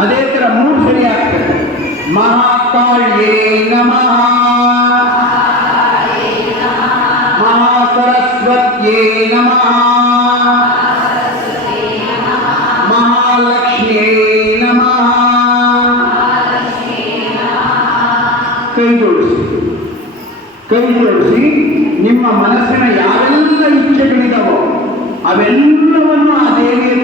ಅದೇ ಥರ ಮೂರು ಸರಿ ಆಗ್ತದೆ. ಮಹಾಕಾಳ್ಯೇ ನಮಃ. ಮಹಾಸರಸ್ವತ್ಯೇ ನಮಃ. ಮಹಾಲಕ್ಷ್ಮಿಯೇ ನಮಃ. ನಿಮ್ಮ ಮನಸ್ಸಿನ ಯಾವೆಲ್ಲ ಇಚ್ಛೆಗಳಿದಾವೋ ಅವೆಲ್ಲವನ್ನು ಆ ದೇವಿಯ